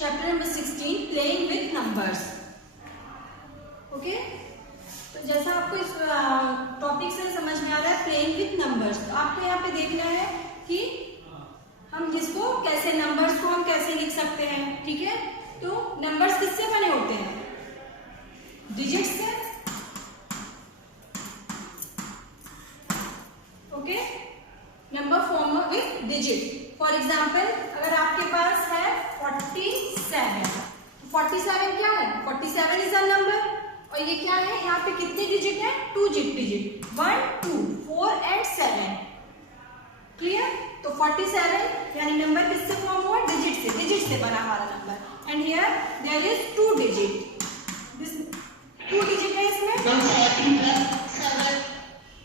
Chapter number 16 playing with numbers. Okay, तो जैसा आपको इस टॉपिक से समझ में आ रहा है प्लेइंग विथ नंबर्स, तो आपको यहाँ पे देखना है कि हम जिसको कैसे नंबर्स को हम कैसे लिख सकते हैं। ठीक है, तो नंबर्स किससे बने होते हैं? डिजिट से। Okay, number form with digit. For example अगर आपके पास है 47, 47 क्या है? 47 इज अ नंबर। और ये क्या है? यहाँ पे कितने डिजिट है? 2 डिजिट, 1 2 4 एंड 7। क्लियर? तो 47 यानी नंबर किससे फॉर्म हुआ? डिजिट से बना हमारा number. And here there is 2 digit, this 2 digit है इसमें।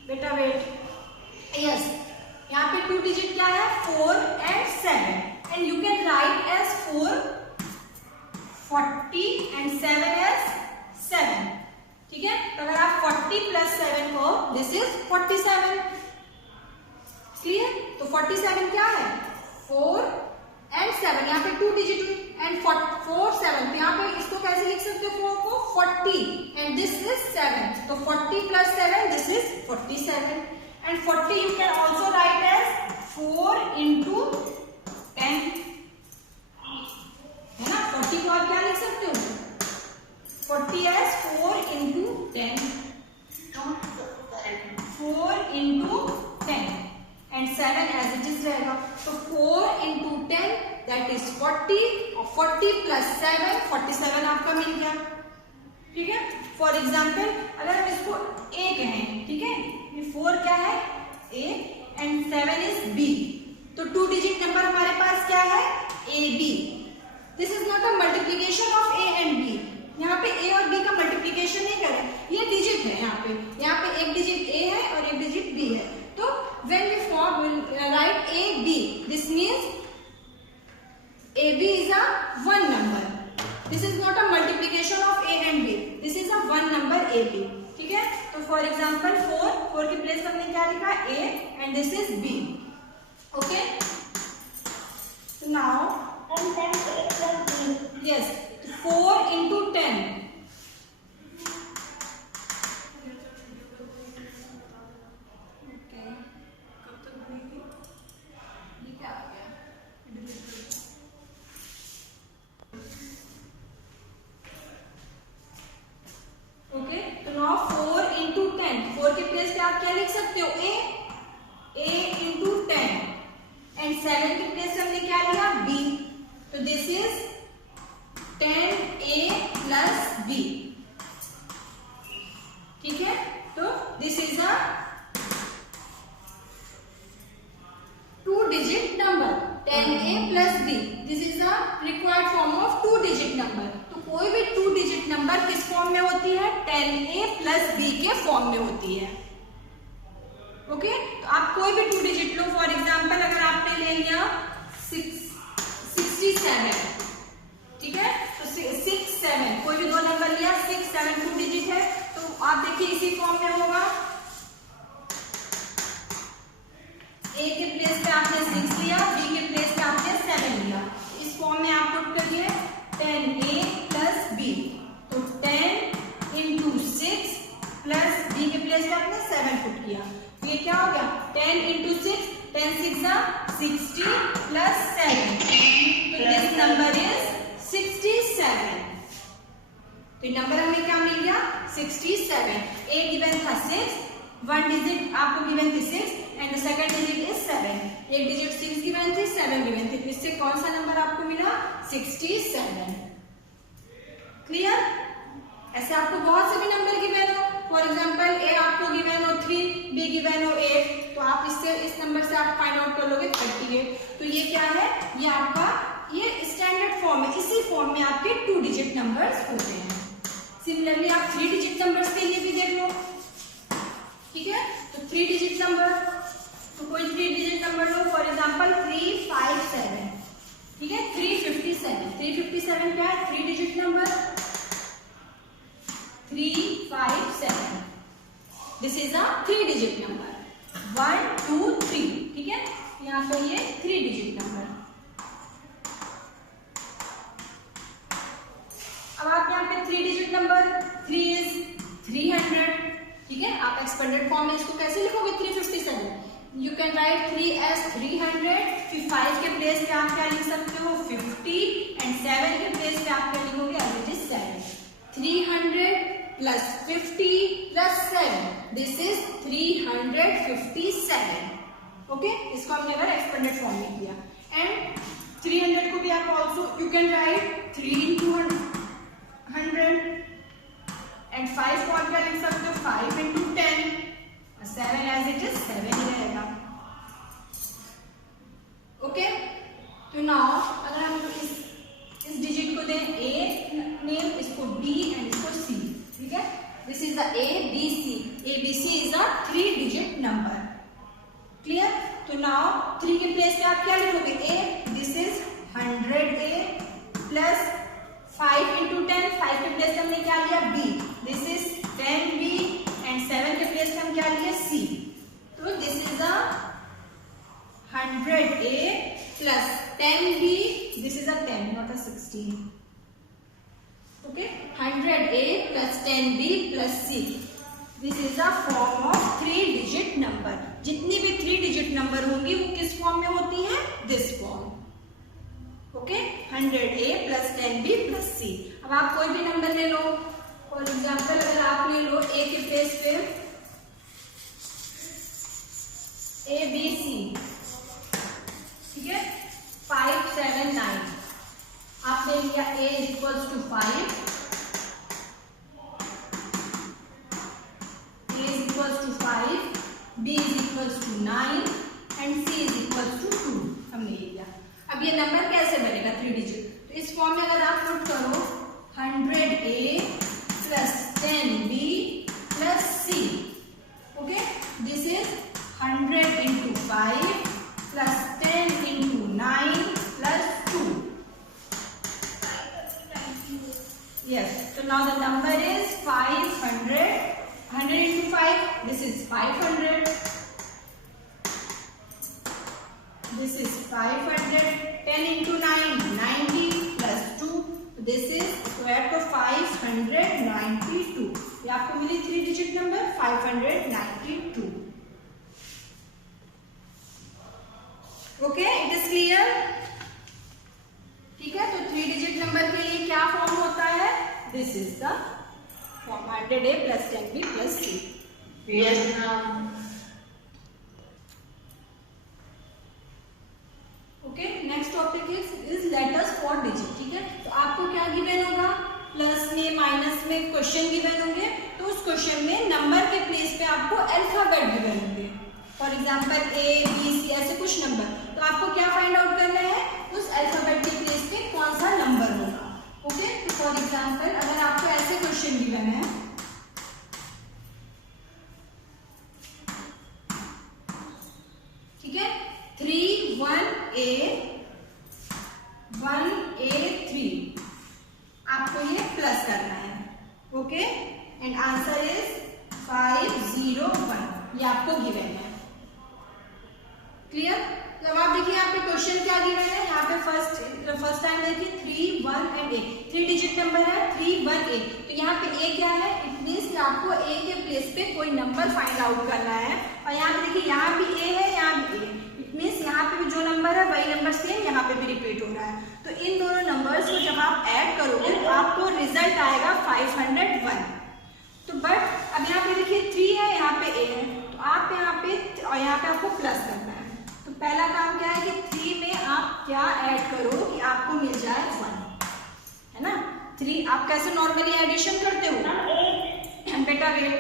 बेटा वेट, यस, यहाँ पे 2 डिजिट क्या है? 4 एंड 7। And you can write as 4 40 and 7 as 7। ठीक है, तो अगर आप 40 प्लस 7 को, दिस इज 47। क्लियर? तो 47 क्या है? 4 एंड 7, यहाँ पे 2 डिजिट एंड 4 7, तो यहाँ पे इसको कैसे लिख सकते हो? 4 को 40 एंड दिस इज 7, तो 40 plus 7 this is 47। And 40 you can also write as 4 into 10, है ना? 40 को आप क्या लिख सकते हो? 40 as 4 into 10, 4 into 10 and 7 as it is रहेगा। तो 4 into 10 that is 40 और 40 plus 7 47 आपका मिल गया। ठीक है, फॉर एग्जाम्पल अगर हम इसको A कहें, ठीक है, ये 4 क्या है? A एंड 7 इज B, तो 2 डिजिट नंबर हमारे पास क्या है? AB। This is not a multiplication of A and B, यहाँ पे A और B का मल्टीप्लीकेशन नहीं करें, ये डिजिट है। यहाँ पे एक डिजिट A है और एक डिजिट B है। तो when we form write AB, this means AB is a 1 number. This is not a multiplication of A and B, this is a 1 number AB। ठीक है, तो फॉर एग्जाम्पल 4 की place हमने क्या लिखा? A and this is B। Okay, now yes, 4 into 10, okay, तो now 4 into 10, 4 के place पे आप क्या लिख सकते हो? A into 10 एंड 7 के प्लेस हमने क्या लिया? B, तो this is 10A plus B। ठीक है, तो this is a 2 digit number 10A plus B। This is a required form of 2 digit number. तो कोई भी 2 डिजिट नंबर किस फॉर्म में होती है? 10A plus B के फॉर्म में होती है। ओके, तो आप कोई भी 2 डिजिट लो। फॉर एग्जाम्पल अगर आपने ले लिया 67, ठीक है, तो 6 7, कोई भी 2 नंबर लिया, 6 7 2 डिजिट है, तो आप देखिए इसी फॉर्म में होगा। A के प्लेस पे आपने 6 लिया, B के प्लेस पे आपने 7 लिया, इस फॉर्म में आप पुट करिए 10A plus B, तो 10 into 6 प्लस B के प्लेस पे आपने 7 पुट किया, तो ये क्या हो गया? 10 into 6, 10 6 60 plus 7, तो दिस नंबर इज 67। तो नंबर हमें क्या मिल गया? 67। A गिवन था 6, 1 डिजिट आपको गिवन थी 6 and the second digit is 7। एक डिजिट 6 गिवन थी, 7 गिवन थी, इससे कौन सा नंबर आपको मिला? 67। क्लियर? ऐसे आपको बहुत से भी नंबर गिवन हो, फॉर एग्जाम्पल A आपको गिवन हो 3, B गिवन हो 8, तो आप इससे इस नंबर से आप फाइंड आउट कर लोगे 38। तो ये क्या है? ये आपका ये स्टैंडर्ड फॉर्म है, इसी फॉर्म में आपके 2 डिजिट नंबर्स होते हैं। सिमिलरली आप 3 डिजिट नंबर्स के लिए भी देख लो। ठीक है, तो 3 डिजिट नंबर, तो कोई 3 digit number low, for example 357, ठीक है, 357। 357 क्या है? 3 digit number 357, this is a 3 digit number 1 2 3। ठीक है, यहाँ पे ये 3 डिजिट नंबर। अब आप यहाँ पे 3 डिजिट नंबर 3 इज 300, ठीक है। आप एक्सपेंडेड फॉर्म में इसको कैसे लिखोगे 357, यू कैन राइट 3 as 300, फिर 5 के प्लेस पे आप क्या लिख सकते हो 50 एंड 7 के प्लेस पे आप क्या लिखोगे as it is 7। 300 plus 50 plus 7, this is 357, okay. इसको हमने अगर एक्सपेंडेड फॉर्म में किया एंड 300 को भी आप also you can right 3 into 100 and 5 को आप क्या लिख सकते हो 5 into 10, 7 as it is 7 ही रहेगा, ओके। तो नाउ अगर हम इस डिजिट को दें A नेम, इसको B एंड इसको C, ठीक है। This is the ABC, ABC is a 3 digit number, clear. तो नाउ 3 के प्लेस पे आप क्या लिखोगे A, this is 100A plus 5 into 10, 5 के प्लेस पे हमने क्या लिया B, this is 10B and 7 के प्लेस पे हम क्या लिए C, तो this is a 100A plus 10B, this is a 10 not a 16, okay। 100A plus 10B plus C, this is a form of 3 digit number। जितनी भी 3 digit number होंगी वो किस फॉर्म में होती है, this form, okay. 100A plus 10B plus C। अब आप कोई भी नंबर ले लो, फॉर एग्जाम्पल अगर आप ले लो A के प्लेस पे ABC, ठीक है, 5 7 9, आपने लिया A equals to 5, A is equals to 5, B is equals to 9 and C is equals to 2, हमने लिया। अब ये नंबर कैसे बनेगा 3 डिजिट, तो इस फॉर्म में अगर आप नोट करो 100A plus 10B plus C, okay. This is 100 into 5 plus 10 into 9 plus 2. Yes, so now the number is 500. 100 into 5, this is 500. This is 500. 10 into 9, 90 plus 2. This is square of 592. ये आपको मिली 3 digit number 592. Okay, it is clear, ठीक है। तो 3 digit number के लिए क्या form होता है, this is the form 100A plus 10B plus C। Yes, ma'am. Okay, next topic is letters for digit, ठीक है। तो आपको क्या गिवन होगा, प्लस में माइनस में क्वेश्चन गिवन होंगे, तो उस क्वेश्चन में नंबर के प्लेस पे आपको अल्फाबेट गिवन होंगे, फॉर एग्जाम्पल ABC ऐसे कुछ नंबर, तो आपको क्या फाइंड आउट करना है, उस अल्फाबेट के प्लेस पे कौन सा नंबर होगा, ओके। तो फॉर एग्जाम्पल अगर आपको ऐसे क्वेश्चन गिवन है, ठीक है, 3 1A 1A3, आपको ये प्लस करना है, ओके। एंड आंसर इज 501, ये आपको गिवन है, क्लियर। तो अब आप देखिए यहाँ पे क्वेश्चन क्या गिवन है, यहाँ पे फर्स्ट टाइम देखिए 3 1 एंड A, 3 डिजिट नंबर है 3 1 A, तो यहाँ पे A क्या है, इट मीन्स कि आपको A के प्लेस पे कोई नंबर फाइंड आउट करना है, और यहाँ पे देखिए यहाँ भी A है, यहाँ भी A, इट मीन्स यहाँ पे भी जो नंबर है वही नंबर सेम यहाँ पे भी रिपीट हो रहा है, तो इन दोनों नंबर्स को जब आप ऐड करोगे तो आपको रिजल्ट आएगा 501। तो बट अब यहाँ पे देखिए 3 है, यहाँ पे A है, तो आप यहाँ पे और यहाँ पे आपको प्लस करना है। तो पहला काम क्या है कि 3 में आप क्या ऐड करो कि आपको मिल जाए 1, है ना। 3 आप कैसे नॉर्मली एडिशन करते हो बेटा, वेट,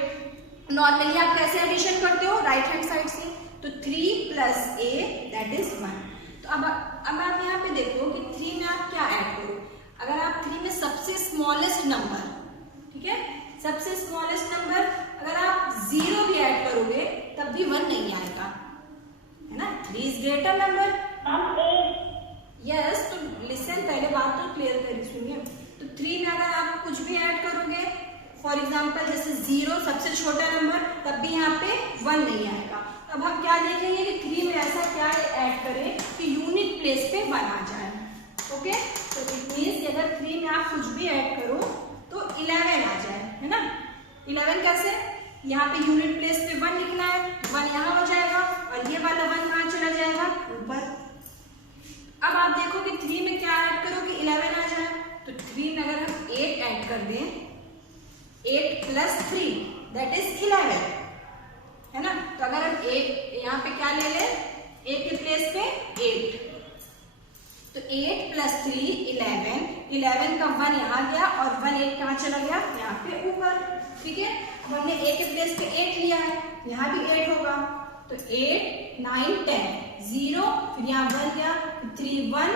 नॉर्मली आप कैसे एडिशन करते हो, राइट हैंड साइड से, तो 3 plus A दैट इज 1। तो अब आप यहाँ पे देखो कि 3 में आप क्या ऐड करो, अगर आप 3 में सबसे स्मॉलेस्ट नंबर, ठीक है, सबसे स्मॉलेस्ट नंबर अगर आप 0 भी ऐड करोगे तब भी 1 नहीं आएगा, है ना। 3 इज ग्रेटर नंबर, यस। तो लिसन, पहले बात तो क्लियर करिए, सुनिए। तो 3 में अगर आप कुछ भी ऐड करोगे, फॉर एग्जाम्पल जैसे 0 सबसे छोटा नंबर, तब भी यहाँ पे 1 नहीं आएगा। अब हम क्या देखेंगे कि 3 में ऐसा क्या ऐड करें कि यूनिट प्लेस पे 1 आ जाए, ओके, तो इट मीन्स कि अगर 3 में आप कुछ भी ऐड करो तो 11 आ जाए, है ना। 11 कैसे, यहाँ पे यूनिट प्लेस पे 1 लिखना है, 1 यहाँ हो जाएगा और ये वाला 1 कहाँ चला जाएगा, ऊपर। अब आप देखो कि 3 में क्या ऐड करो कि 11 आ जाए, तो 3 में अगर हम 8 ऐड कर दें, 8 प्लस 3 दैट इज 11, है ना। तो अगर हम 8 यहाँ पे क्या ले लें, 8 के प्लेस पे 8, तो 8 प्लस 3 11, 11 का 1 यहाँ गया और 1 8 कहाँ चला गया, यहाँ पे ऊपर, ठीक है। अब हमने a के प्लेस पे 8 लिया है, यहाँ भी 8 होगा, तो 8 9 10 0, फिर यहाँ 1 गया, 3 1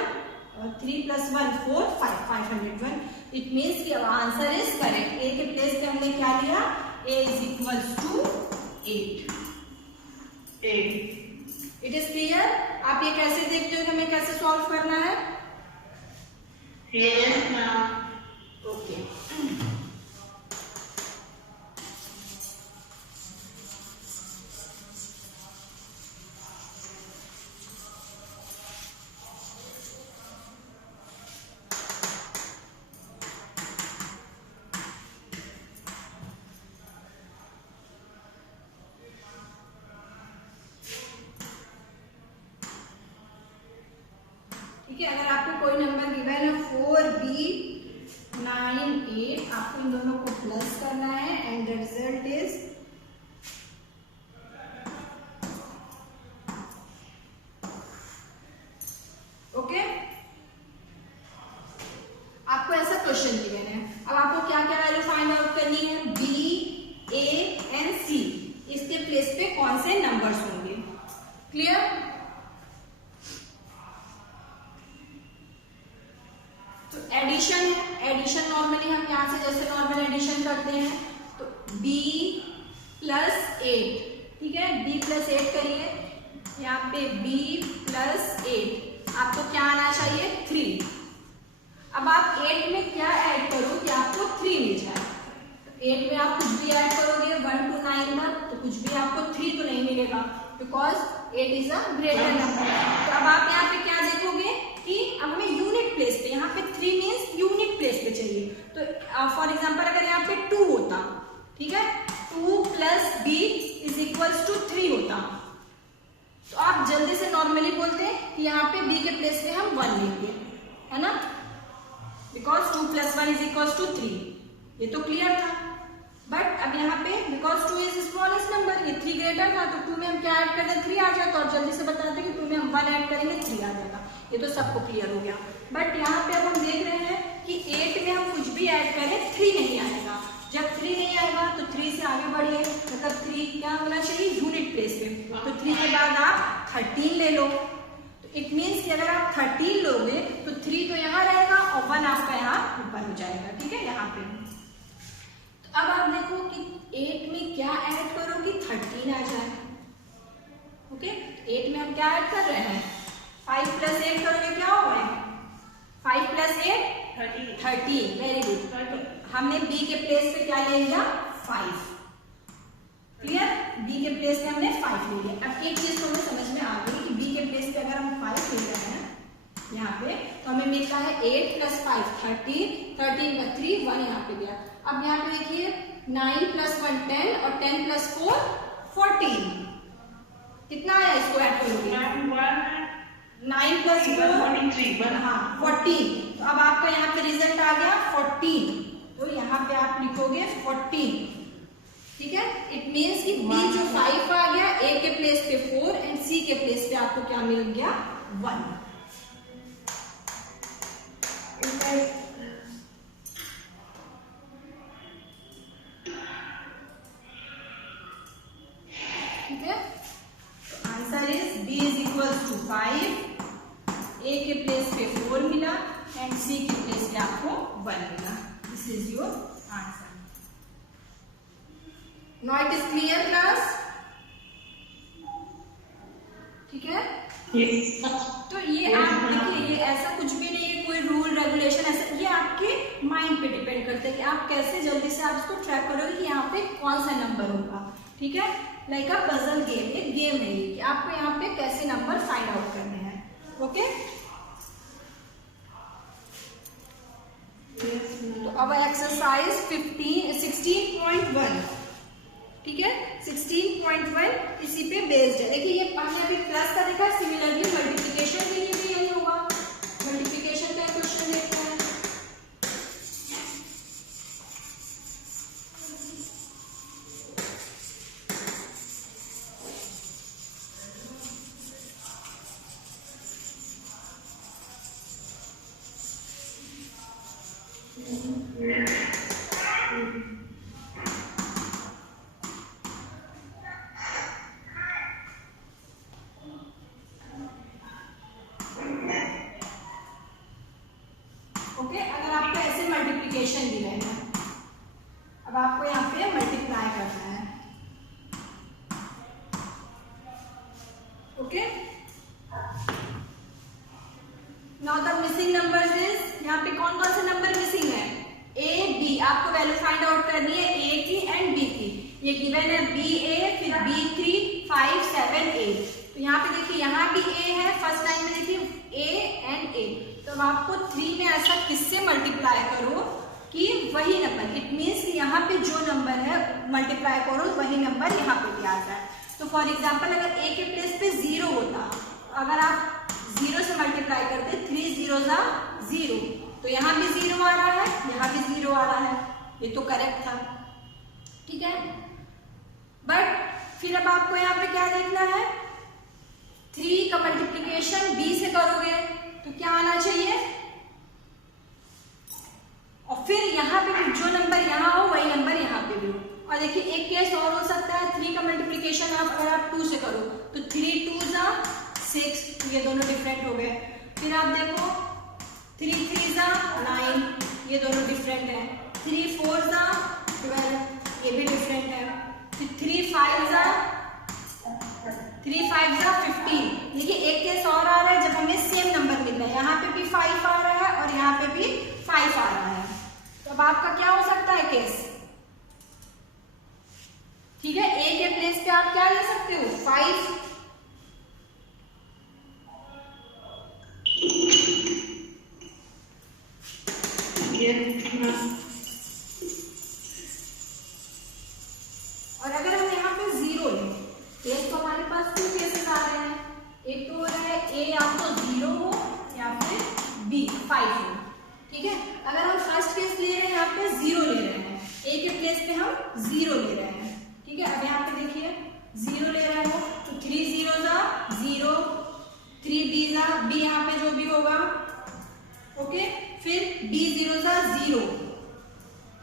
और 3 प्लस 1 4 5 501। इट मीन्स कि अब आंसर इज करेक्ट। a के प्लेस पे हमने क्या लिया, a is equals to 8। It is clear. आप ये कैसे देखते हो कि हमें कैसे सॉल्व करना है? Yes, ma'am. ओके, ठीक है। अगर आपको कोई नंबर गिवन है 4b 9 8, आपको इन दोनों को प्लस करना है and the result is okay. आपको ऐसा क्वेश्चन गिवन है, अब आपको क्या क्या वैल्यू फाइंड आउट करनी है, b a एंड c, इसके प्लेस पे कौन से नंबर्स होंगे। क्लियर। तो एडिशन है, एडिशन नॉर्मली हम यहाँ से जैसे नॉर्मल एडिशन करते हैं, तो b प्लस 8, ठीक है, b प्लस 8 करिए, यहाँ पे b प्लस 8, आपको क्या आना चाहिए 3। अब आप 8 में क्या ऐड करो कि आपको 3 मिल जाए, तो 8 में आप कुछ भी ऐड करोगे 1 to 9 तक, तो कुछ भी आपको 3 तो नहीं मिलेगा, because 8 is a greater number. तो अब आप यहाँ पे क्या देखोगे कि अब हमें यूनिट प्लेस पे, यहाँ पे 3 मीन्स यूनिट प्लेस पे चाहिए, तो फॉर एग्जांपल अगर यहाँ पे 2 होता, ठीक है, 2 plus b is equals to 3 होता, तो आप जल्दी से नॉर्मली बोलते हैं कि यहाँ पे b के प्लेस पे हम 1 लेंगे, है ना, because 2 plus 1 is equals to 3, ये तो क्लियर था। बट अब यहाँ पे बिकॉज 2 इज स्मॉलेस्ट नंबर, ये 3 ग्रेटर था, तो 2 में हम क्या ऐड कर दें 3 आ जाए, तो और जल्दी से बताते हैं कि 2 में हम 1 ऐड करेंगे 3 आ जाएगा, ये तो सबको क्लियर हो गया। बट यहाँ पे अब हम देख रहे हैं कि 8 में हम कुछ भी ऐड करें 3 नहीं आएगा, जब 3 नहीं आएगा तो 3 से आगे बढ़िए, मतलब 3 क्या होना चाहिए यूनिट प्लेस पे, तो 3 के बाद आप 13 ले लो, तो इट मीन्स कि अगर आप 13 लोगे तो 3 तो यहाँ रहेगा और 1 आपका यहाँ ऊपर हो जाएगा, ठीक है, यहाँ पे। तो अब आप देखो कि 8 में क्या ऐड करो कि 13 आ जाए, ओके। 8 में हम क्या ऐड कर रहे हैं, 5 प्लस 8 करोगे क्या होगा, 5 प्लस 8 13, वेरी गुड। हमने b के प्लेस पे क्या ले लिया 5, क्लियर, b के प्लेस पे हमने 5 ले लिया। अब एक चीज तो हमें समझ में आ गई कि b के प्लेस पे अगर हम 5 ले रहे हैं यहाँ पे, तो हमें मिलता है 8 प्लस 5 13, 13 का 3 1 यहाँ पे गया। अब यहाँ पे देखिए 9 प्लस 1 10 और 10 प्लस 4 14, कितना आया, इसको ऐड करोगे 9 प्लस 4 हाँ 14, तो अब आपका यहाँ पे रिजल्ट आ गया 14, तो यहाँ पे आप लिखोगे 14, ठीक है। इट मीन्स कि b जो 5 आ गया, a के प्लेस पे 4 एंड c के प्लेस पे आपको क्या मिल गया 1। ठीक है, answer is b is equals to 5, a के प्लेस पे 4 मिला एंड c के प्लेस पे आपको 1 मिला। This is your answer. Now it is clear class, ठीक है। तो ये आप देखिए, ये ऐसा कुछ भी नहीं है, कोई रूल रेगुलेशन ऐसा, ये आपके माइंड पे डिपेंड करता है कि आप कैसे जल्दी से आप इसको ट्रैक करोगे कि यहाँ पे कौन सा नंबर होगा, ठीक है। लाइक अ पजल गेम, एक गेम है ये कि आपको यहाँ पे कैसे नंबर फाइंड आउट करने हैं, ओके। 16.1, ठीक है, 16.1 इसी पे बेस्ड है। देखिए ये हमने अभी प्लस का देखा, सिमिलरली मल्टीप्लिकेशन के लिए भी यही होगा। मल्टीप्लिकेशन का क्वेश्चन देखते हैं। ओके, अगर आपको ऐसे मल्टीप्लिकेशन दिया है, अब आपको यहाँ पे मल्टीप्लाई करना है। Okay, now the missing numbers is, यहाँ पे कौन कौन से नंबर मिसिंग है? ए बी, आपको वैल्यू फाइंड आउट करनी है ए की एंड बी की। ये गिवन है बी ए, फिर बी 3, 5, 7, 8। तो यहाँ पे देखिए यहाँ भी ए है, फर्स्ट लाइन में देखिए ए एंड ए। तो अब आपको 3 में ऐसा किससे मल्टीप्लाई करो कि वही नंबर, इट मीन्स कि यहाँ पे जो नंबर है मल्टीप्लाई करो वही नंबर यहाँ पे भी आ जाए। तो फॉर एग्जाम्पल अगर ए के प्लेस पे 0 होता, अगर आप 0 से मल्टीप्लाई करते 3 0 0, तो यहाँ भी 0 आ रहा है, यहाँ भी 0 आ रहा है, ये तो करेक्ट था, ठीक है। बट फिर अब आपको यहाँ पे क्या देखना है, 3 का मल्टीप्लिकेशन b से करोगे तो क्या आना चाहिए, और फिर यहाँ पे भी जो नंबर यहाँ हो वही नंबर यहाँ पे भी हो। और देखिए एक केस और हो सकता है, 3 का मल्टीप्लिकेशन अगर आप 2 से करो तो 3 2 6, ये दोनों डिफरेंट हो गए। फिर आप देखो 3 3 9, ये दोनों डिफरेंट है। 3 4 12, ये भी डिफरेंट है। फिर 3 5 15। देखिए एक केस और आ रहा है जब हमें सेम नंबर मिल रहा है, यहाँ पे भी 5 आ रहा है और यहाँ पे भी 5 आ रहा है। तो अब आपका क्या हो सकता है केस, ठीक है, ए के प्लेस पे आप क्या ले सकते हो, 5, और अगर हम यहाँ पे 0 लें, केस तो हमारे पास 2 केसेस आ रहे हैं। एक तो हो रहा है ए या तो 0 हो या फिर बी 5 हो, ठीक है। अगर हम फर्स्ट केस ले रहे हैं, यहाँ पे 0 ले रहे हैं, ए के प्लेस पे हम 0 ले रहे हैं, ठीक है। अब यहाँ पे देखिए 0 ले रहे हो तो 3 0 0, 3 बी यहाँ पे जो भी होगा, ओके। फिर b 0 0,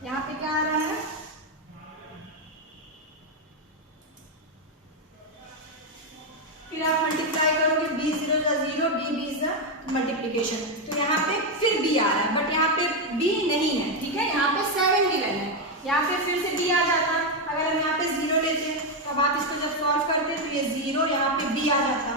यहाँ पे क्या आ रहा है, फिर आप मल्टीप्लाई करोगे b 0 0, b मल्टीप्लीकेशन, तो यहाँ पे फिर b आ रहा है, बट यहाँ पे b नहीं है, ठीक है, यहाँ पे 7 गिवन है, यहाँ पे फिर से b आ जाता। अगर हम यहाँ पे 0 लेते तो अब आप इसको जब सॉल्व करते तो ये 0, यहाँ पे b आ जाता,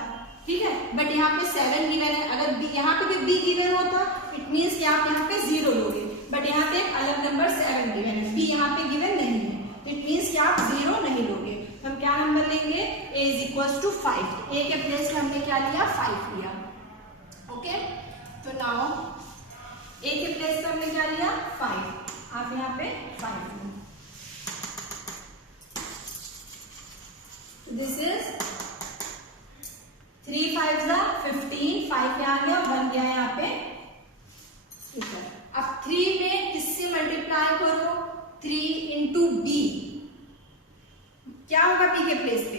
ठीक है, बट यहाँ पे 7 गिवन है। अगर b यहाँ पे भी b गिवन होता, इट मीन्स कि आप यहाँ पे 0 लोगे, बट यहाँ पे एक अलग नंबर 7 गिवन है, b यहाँ पे गिवन नहीं है, इट मीन्स कि आप 0 नहीं लोगे। हम क्या नंबर लेंगे, a = 5। a के प्लेस में हमने क्या लिया, 5 लिया, ओके। तो नाउ a के प्लेस पे हमने क्या लिया, 5, आप यहाँ पे 5 लो। दिस इज 3 5 15, 5 यहाँ गया, 1 गया यहाँ पे। अब 3 में किससे मल्टीप्लाई करो, 3 into b, क्या होगा b के प्लेस पे,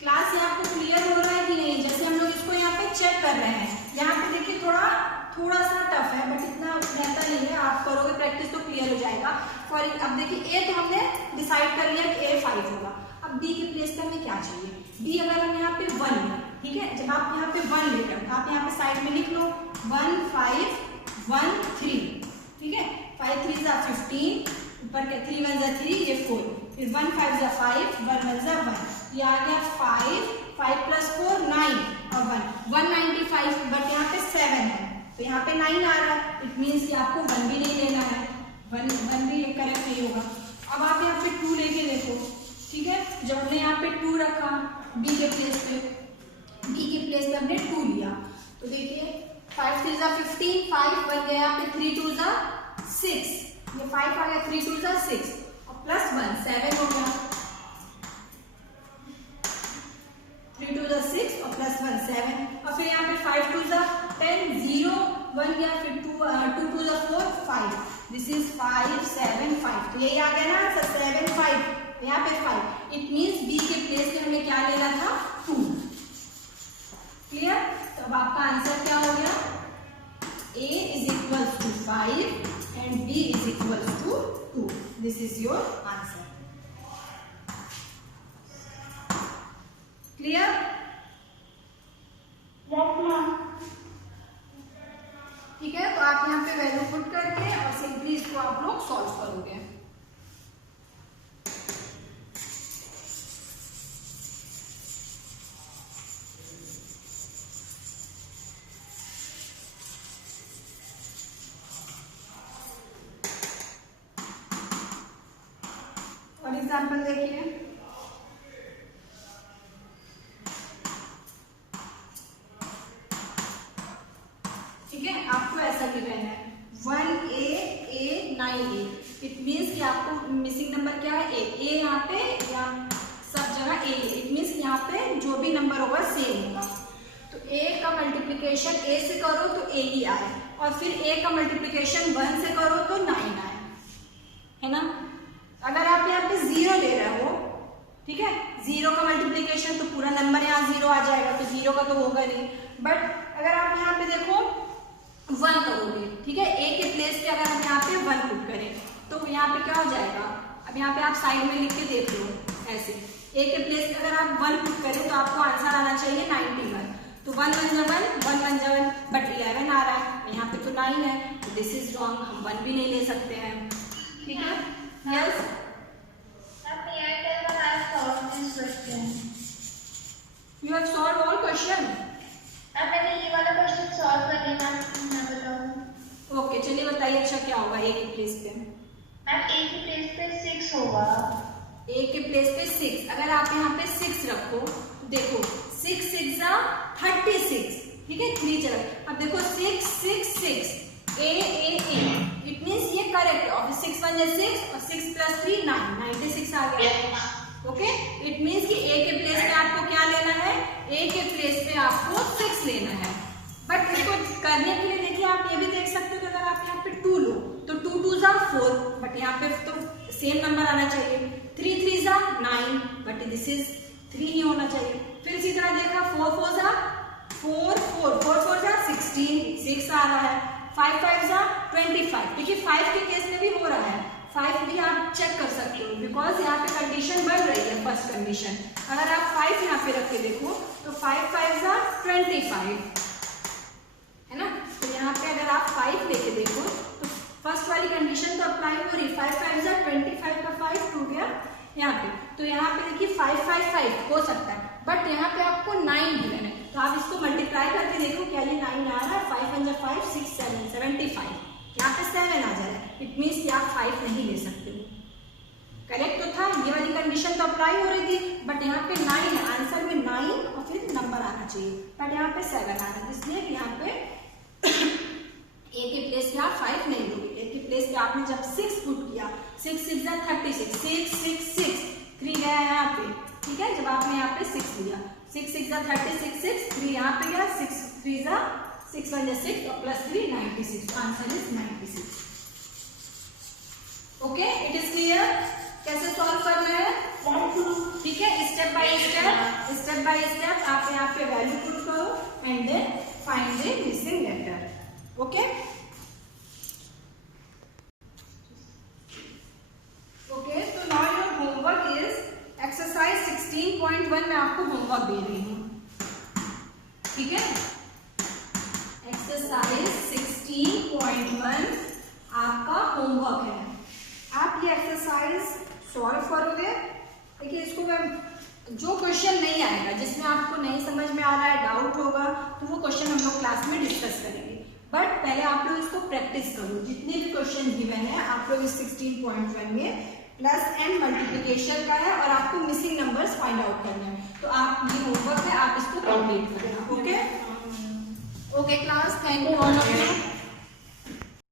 क्लास ये आपको क्लियर हो रहा है कि नहीं? जैसे हम लोग इसको यहाँ पे चेक कर रहे हैं, यहाँ पे देखिए थोड़ा सा टफ है, बट इतना रहता नहीं है, आप करोगे प्रैक्टिस तो क्लियर हो जाएगा। और अब देखिए a तो हमने डिसाइड कर लिया कि a 5 होगा। अब b के प्लेस पे हमें क्या चाहिए, b अगर हम यहाँ पे 1 लें, ठीक है, जब आप यहाँ पे 1 लेकर आप यहाँ पे साइड में लिख लो 1 5 1 3, ठीक है, 5 3 15, ऊपर के 3 1 3, ये 4, फिर 1 5 5, 1 1 1, ये आ गया 5 + 4 9 और 195, बट यहाँ पे 7 है तो यहाँ पे 9 आ रहा है, इट मीन्स कि आपको 1 भी नहीं लेना है, 1 भी करेक्ट नहीं होगा। अब आप यहाँ पे 2 लेके देखो, ठीक है, जब हमने यहाँ पे 2 रखा b के प्लेस पे, प्लेस पे हमने 2 लिया। तो देखिए 5 3 जा 15, 5 बन गया यहाँ पे 3 2 जा 6, ये 5 आ गया, 3 2 जा 6 और प्लस 1 7 हो गया, 3 2 जा 6 और प्लस 1 7 और फिर यहाँ पे 5 2 जा 10 0 1 गया, फिर 2 2 जा 4 5, दिस इज 5 7 5। तो यही आ गया ना आंसर 7 5, यहाँ पे 5, इट मीन्स बी के प्लेस पे हमें क्या लेना था 2। क्लियर? तो अब आपका आंसर क्या हो गया, A is equals to 5 and B is equals to 2. This is your answer. Clear? Yes, ma'am. ठीक है, तो आप यहाँ पे वैल्यू पुट करके और सिंपली इसको आप लोग सॉल्व करोगे। और एग्जाम्पल देखिए, ठीक है, आपको ऐसा गिवन है 1A A 9A, it means कि आपको मिसिंग नंबर क्या है A यहाँ पे या सब जगह A, इट मीन्स यहाँ पे जो भी नंबर होगा सेम होगा। तो A का मल्टीप्लिकेशन A से करो तो A ही आए और फिर A का मल्टीप्लिकेशन 1 से करो तो 9 आए, है ना। अगर आप यहाँ पे 0 ले रहे हो, ठीक है, 0 का मल्टीप्लिकेशन तो पूरा नंबर यहाँ 0 आ जाएगा, तो 0 का तो होगा नहीं। बट अगर आप यहाँ पे देखो 1 करोगे, ठीक है, A के प्लेस पे अगर हम यहाँ पे 1 पुट करें तो यहाँ पे क्या हो जाएगा, अब यहाँ पे आप साइड में लिख के देख लो ऐसे, A के प्लेस पे अगर आप 1 पुट करें तो आपको आंसर आना चाहिए 91। तो 1 1 जा 1 1 1 जा 1, बट 11 आ रहा है, यहाँ पे तो 9 है, तो दिस इज रॉन्ग, हम 1 भी नहीं ले सकते हैं, ठीक है। Yes. You have solved all question. अब मैंने ये वाला क्वेश्चन सॉल्व कर लिया मैम, मैं बताऊँ। ओके, चलिए बताइए अच्छा क्या होगा A के प्लेस पे। मैम A के प्लेस पे 6 होगा। A के प्लेस पे 6, अगर आप यहाँ पे 6 रखो तो देखो 6 6 जा 36, ठीक है, 3 चला। अब देखो 6 6 6 A A A, it means ये करेक्ट है, और 6 1 जा 6 और 6 प्लस 3 9 96 आ गया। ओके, इट मीन्स कि A के प्लेस पे आपको क्या लेना है, A के प्लेस पे आपको 6 लेना है। बट इसको करने के लिए देखिए आप ये भी देख सकते हो कि अगर आप यहाँ पे 2 लो तो 2 2 जा 4, बट यहाँ पे तो सेम नंबर आना चाहिए, 3 3 जा 9, बट दिस इज 3 ही होना चाहिए। फिर इसी तरह देखा 4 4 जा 4 4 4 4 जा 16 6 आ रहा है, 5 5 जा 25, देखिए 5 के केस में भी हो रहा है, 5 भी आप चेक कर सकते हो बिकॉज यहाँ पे कंडीशन बढ़ रही है, फर्स्ट कंडीशन। अगर आप 5 यहाँ पे रख के देखो तो 5 5 जा 25, है ना। तो यहाँ पे अगर आप 5 लेके देखो तो फर्स्ट वाली कंडीशन तो अप्लाई हो रही, 5 5 जा 25 का 5 टूट गया यहाँ पे। तो यहाँ पे देखिए 5 5 5 हो सकता है, बट यहाँ पे आपको 9 गिवन है, तो आप इसको मल्टीप्लाई करके देखो क्या ये 9 आ रहा है, 5 1 जा 5 6 7 75, यहाँ पे 7 आ जा रहा है, इट मीन्स कि आप 5 नहीं ले सकते हो। करेक्ट तो था, ये वाली कंडीशन तो अप्लाई हो रही थी, बट यहाँ पे 9 है, आंसर में 9 और फिर नंबर आना चाहिए, बट यहाँ पे 7 आ रहा है, इसलिए यहाँ पे A के प्लेस पे आप 5 नहीं लोगे। A के प्लेस पे आपने जब 6 पुट किया, 6 6 जा 36, 6 6 6 3 गया यहाँ पे, ठीक है, जब आपने यहाँ पे 6 लिया, 6 6 जा 36 6 3 यहाँ पे गया, 6 3 जा 6 1 जा 6 और plus 3 96, answer is 96। Okay, it is clear कैसे सॉल्व करना है, ठीक है। स्टेप बाय स्टेप आप यहाँ पे वैल्यू पुट करो and then find the missing letter. Okay, okay, तो now your homework is exercise 16.1 मैं आपको होमवर्क दे रही हूँ, ठीक है। एक्सरसाइज 16.1 आपका होमवर्क है, आप ये एक्सरसाइज सॉल्व करोगे। देखिए इसको मैं जो क्वेश्चन नहीं आएगा, जिसमें आपको नहीं समझ में आ रहा है, डाउट होगा, तो वो क्वेश्चन हम लोग क्लास में डिस्कस करेंगे, बट पहले आप लोग इसको प्रैक्टिस करो। जितने भी क्वेश्चन गिवन है आप लोग इस 16.1 में प्लस एंड मल्टीप्लिकेशन का है और आपको मिसिंग नंबर्स फाइंड आउट करना है, तो आप ये होमवर्क है, आप इसको कंप्लीट करना। Okay okay class, thank you.